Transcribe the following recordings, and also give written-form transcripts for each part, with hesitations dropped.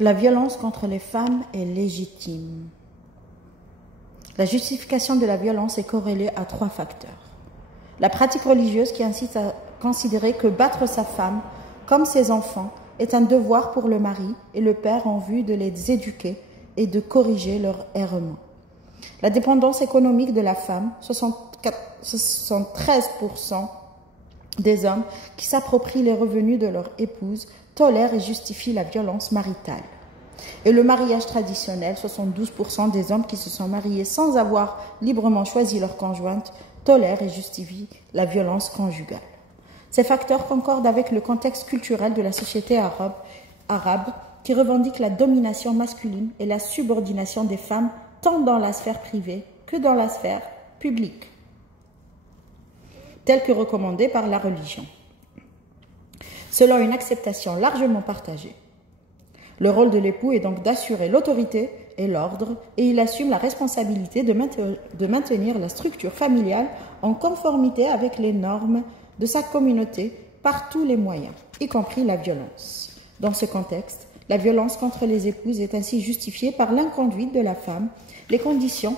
La violence contre les femmes est légitime. La justification de la violence est corrélée à 3 facteurs. La pratique religieuse qui incite à considérer que battre sa femme, comme ses enfants, est un devoir pour le mari et le père en vue de les éduquer et de corriger leur errement. La dépendance économique de la femme, 73% des hommes qui s'approprient les revenus de leur épouse tolèrent et justifient la violence maritale. Et le mariage traditionnel, 72% des hommes qui se sont mariés sans avoir librement choisi leur conjointe tolèrent et justifient la violence conjugale. Ces facteurs concordent avec le contexte culturel de la société arabe qui revendique la domination masculine et la subordination des femmes tant dans la sphère privée que dans la sphère publique, telle que recommandée par la religion. Selon une acceptation largement partagée, le rôle de l'époux est donc d'assurer l'autorité et l'ordre, et il assume la responsabilité de maintenir la structure familiale en conformité avec les normes de sa communauté par tous les moyens, y compris la violence. Dans ce contexte, la violence contre les épouses est ainsi justifiée par l'inconduite de la femme, les conditions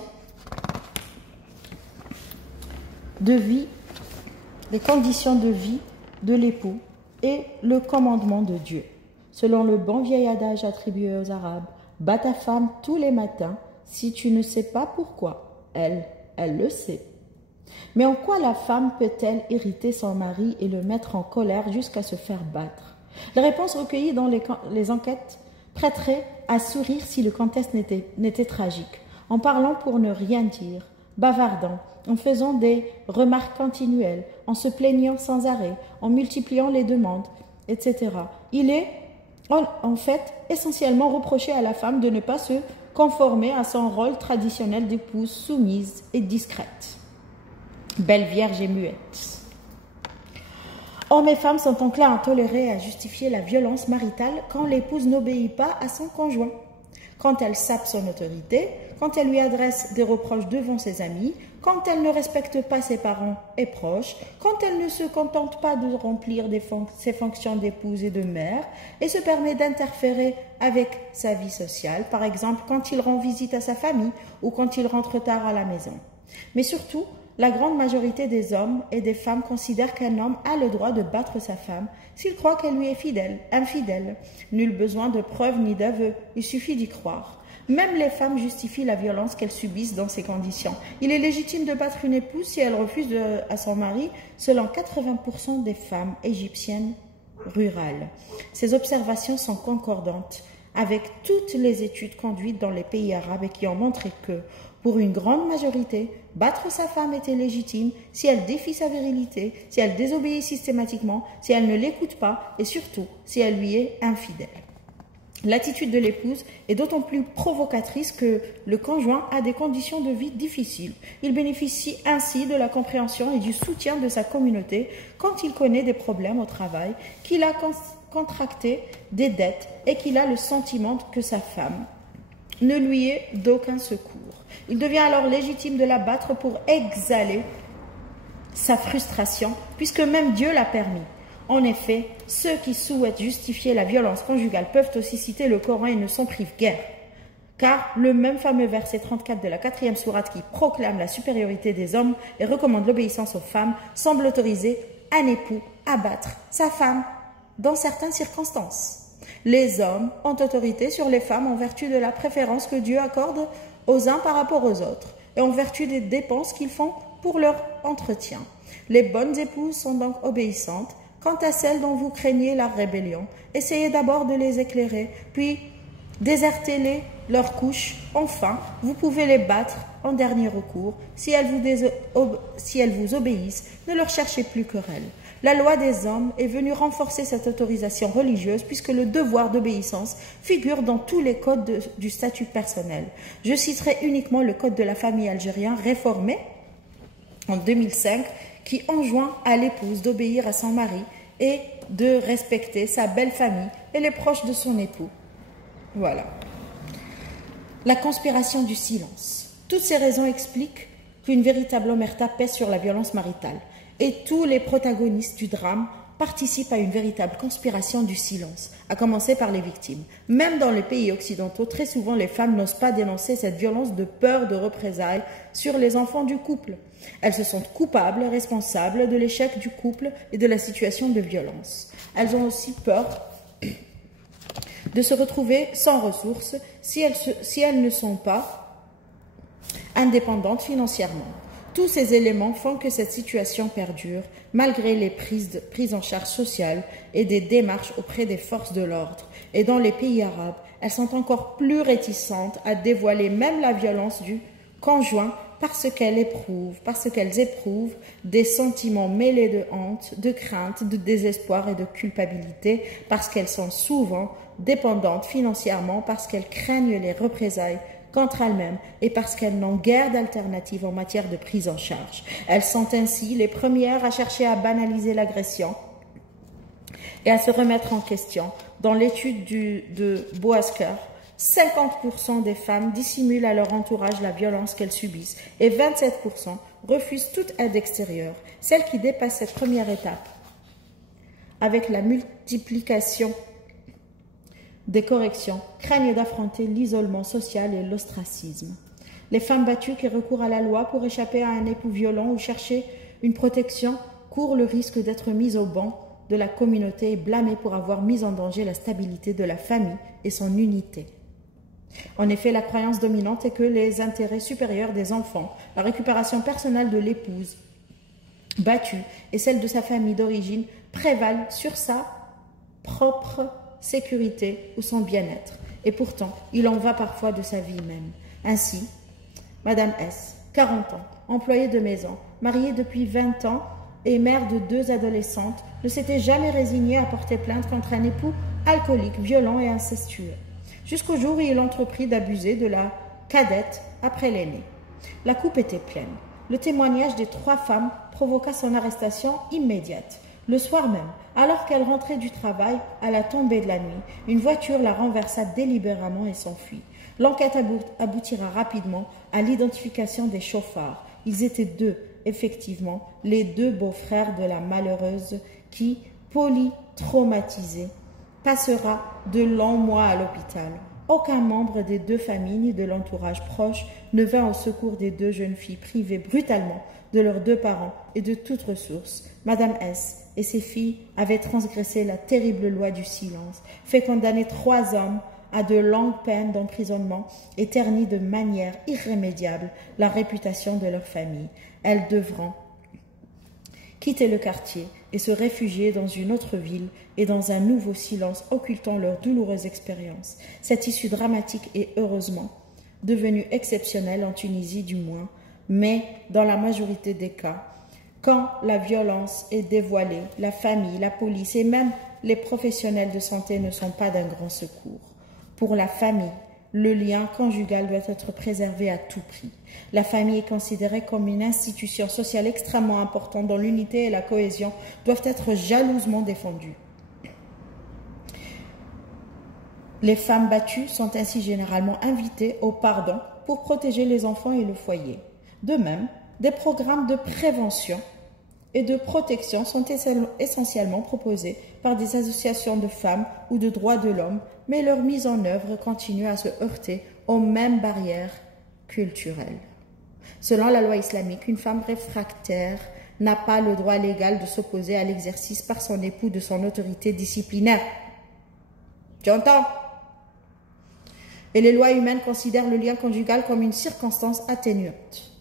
de vie de l'époux et le commandement de Dieu. Selon le bon vieil adage attribué aux Arabes, « Bats ta femme tous les matins, si tu ne sais pas pourquoi, elle le sait. » Mais en quoi la femme peut-elle irriter son mari et le mettre en colère jusqu'à se faire battre? La réponse recueillie dans les enquêtes prêterait à sourire si le contexte n'était tragique, en parlant pour ne rien dire, bavardant, en faisant des remarques continuelles, en se plaignant sans arrêt, en multipliant les demandes, etc. Il est en fait essentiellement reproché à la femme de ne pas se conformer à son rôle traditionnel d'épouse soumise et discrète. Belle vierge et muette. Hommes et femmes sont enclins à tolérer et à justifier la violence maritale quand l'épouse n'obéit pas à son conjoint, quand elle sape son autorité, quand elle lui adresse des reproches devant ses amis, quand elle ne respecte pas ses parents et proches, quand elle ne se contente pas de remplir ses fonctions d'épouse et de mère et se permet d'interférer avec sa vie sociale, par exemple quand il rend visite à sa famille ou quand il rentre tard à la maison. Mais surtout, la grande majorité des hommes et des femmes considèrent qu'un homme a le droit de battre sa femme s'il croit qu'elle lui est infidèle. Nul besoin de preuves ni d'aveux, il suffit d'y croire. Même les femmes justifient la violence qu'elles subissent dans ces conditions. Il est légitime de battre une épouse si elle refuse à son mari, selon 80% des femmes égyptiennes rurales. Ces observations sont concordantes avec toutes les études conduites dans les pays arabes et qui ont montré que, pour une grande majorité, battre sa femme était légitime si elle défie sa virilité, si elle désobéit systématiquement, si elle ne l'écoute pas et surtout si elle lui est infidèle. L'attitude de l'épouse est d'autant plus provocatrice que le conjoint a des conditions de vie difficiles. Il bénéficie ainsi de la compréhension et du soutien de sa communauté quand il connaît des problèmes au travail, qu'il a contracté des dettes et qu'il a le sentiment que sa femme ne lui est d'aucun secours. Il devient alors légitime de la battre pour exhaler sa frustration, puisque même Dieu l'a permis. En effet, ceux qui souhaitent justifier la violence conjugale peuvent aussi citer le Coran et ne s'en privent guère. Car le même fameux verset 34 de la 4e sourate qui proclame la supériorité des hommes et recommande l'obéissance aux femmes semble autoriser un époux à battre sa femme dans certaines circonstances. Les hommes ont autorité sur les femmes en vertu de la préférence que Dieu accorde aux uns par rapport aux autres et en vertu des dépenses qu'ils font pour leur entretien. Les bonnes épouses sont donc obéissantes. Quant à celles dont vous craignez la rébellion, essayez d'abord de les éclairer, puis désertez-les leur couche. Enfin, vous pouvez les battre en dernier recours. Si elles vous obéissent, ne leur cherchez plus querelle. La loi des hommes est venue renforcer cette autorisation religieuse puisque le devoir d'obéissance figure dans tous les codes du statut personnel. Je citerai uniquement le code de la famille algérien réformé en 2005 qui enjoint à l'épouse d'obéir à son mari et de respecter sa belle famille et les proches de son époux. Voilà. La conspiration du silence. Toutes ces raisons expliquent qu'une véritable omerta pèse sur la violence maritale et tous les protagonistes du drame participent à une véritable conspiration du silence, à commencer par les victimes. Même dans les pays occidentaux, très souvent les femmes n'osent pas dénoncer cette violence de peur de représailles sur les enfants du couple. Elles se sentent coupables, responsables de l'échec du couple et de la situation de violence. Elles ont aussi peur de se retrouver sans ressources si elles ne sont pas indépendantes financièrement. Tous ces éléments font que cette situation perdure, malgré les prises en charge sociales et des démarches auprès des forces de l'ordre. Et dans les pays arabes, elles sont encore plus réticentes à dévoiler même la violence du conjoint parce qu'elles éprouvent des sentiments mêlés de honte, de crainte, de désespoir et de culpabilité, parce qu'elles sont souvent dépendantes financièrement, parce qu'elles craignent les représailles contre elles-mêmes et parce qu'elles n'ont guère d'alternative en matière de prise en charge. Elles sont ainsi les premières à chercher à banaliser l'agression et à se remettre en question. Dans l'étude de Boasker, 50% des femmes dissimulent à leur entourage la violence qu'elles subissent et 27% refusent toute aide extérieure. Celles qui dépassent cette première étape, avec la multiplication des corrections, craignent d'affronter l'isolement social et l'ostracisme. Les femmes battues qui recourent à la loi pour échapper à un époux violent ou chercher une protection courent le risque d'être mises au banc de la communauté et blâmées pour avoir mis en danger la stabilité de la famille et son unité. En effet, la croyance dominante est que les intérêts supérieurs des enfants, la récupération personnelle de l'épouse battue et celle de sa famille d'origine prévalent sur sa propre sécurité ou son bien-être. Et pourtant, il en va parfois de sa vie même. Ainsi, Madame S., 40 ans, employée de maison, mariée depuis 20 ans et mère de 2 adolescentes, ne s'était jamais résignée à porter plainte contre un époux alcoolique, violent et incestueux, jusqu'au jour où il entreprit d'abuser de la cadette après l'aînée. La coupe était pleine. Le témoignage des 3 femmes provoqua son arrestation immédiate. Le soir même, alors qu'elle rentrait du travail à la tombée de la nuit, une voiture la renversa délibérément et s'enfuit. L'enquête aboutira rapidement à l'identification des chauffards. Ils étaient 2, effectivement, les 2 beaux-frères de la malheureuse qui, polytraumatisée, passera de longs mois à l'hôpital. Aucun membre des 2 familles ni de l'entourage proche ne vint au secours des 2 jeunes filles privées brutalement de leurs 2 parents et de toute ressource. Madame S. et ses filles avaient transgressé la terrible loi du silence, fait condamner 3 hommes à de longues peines d'emprisonnement et terni de manière irrémédiable la réputation de leur famille. Elles devront quitter le quartier et se réfugier dans une autre ville et dans un nouveau silence occultant leur douloureuse expérience. Cette issue dramatique est heureusement devenue exceptionnelle en Tunisie du moins, mais dans la majorité des cas, quand la violence est dévoilée, la famille, la police et même les professionnels de santé ne sont pas d'un grand secours. Pour la famille, le lien conjugal doit être préservé à tout prix. La famille est considérée comme une institution sociale extrêmement importante dont l'unité et la cohésion doivent être jalousement défendues. Les femmes battues sont ainsi généralement invitées au pardon pour protéger les enfants et le foyer. De même, des programmes de prévention et de protection sont essentiellement proposés par des associations de femmes ou de droits de l'homme, mais leur mise en œuvre continue à se heurter aux mêmes barrières culturelles. Selon la loi islamique, une femme réfractaire n'a pas le droit légal de s'opposer à l'exercice par son époux de son autorité disciplinaire. Tu entends? Et les lois humaines considèrent le lien conjugal comme une circonstance atténuante.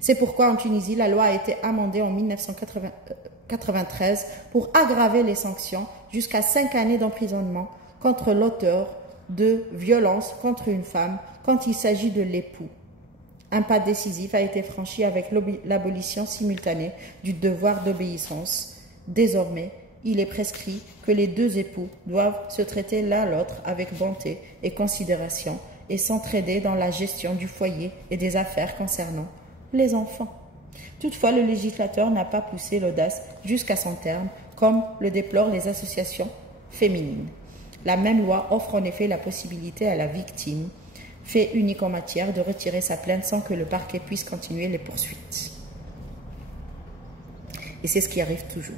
C'est pourquoi en Tunisie, la loi a été amendée en 1993 pour aggraver les sanctions jusqu'à 5 années d'emprisonnement contre l'auteur de violences contre une femme quand il s'agit de l'époux. Un pas décisif a été franchi avec l'abolition simultanée du devoir d'obéissance. Désormais, il est prescrit que les 2 époux doivent se traiter l'un l'autre avec bonté et considération et s'entraider dans la gestion du foyer et des affaires concernant les enfants. Toutefois, le législateur n'a pas poussé l'audace jusqu'à son terme, comme le déplorent les associations féminines. La même loi offre en effet la possibilité à la victime, fait unique en matière, de retirer sa plainte sans que le parquet puisse continuer les poursuites. Et c'est ce qui arrive toujours.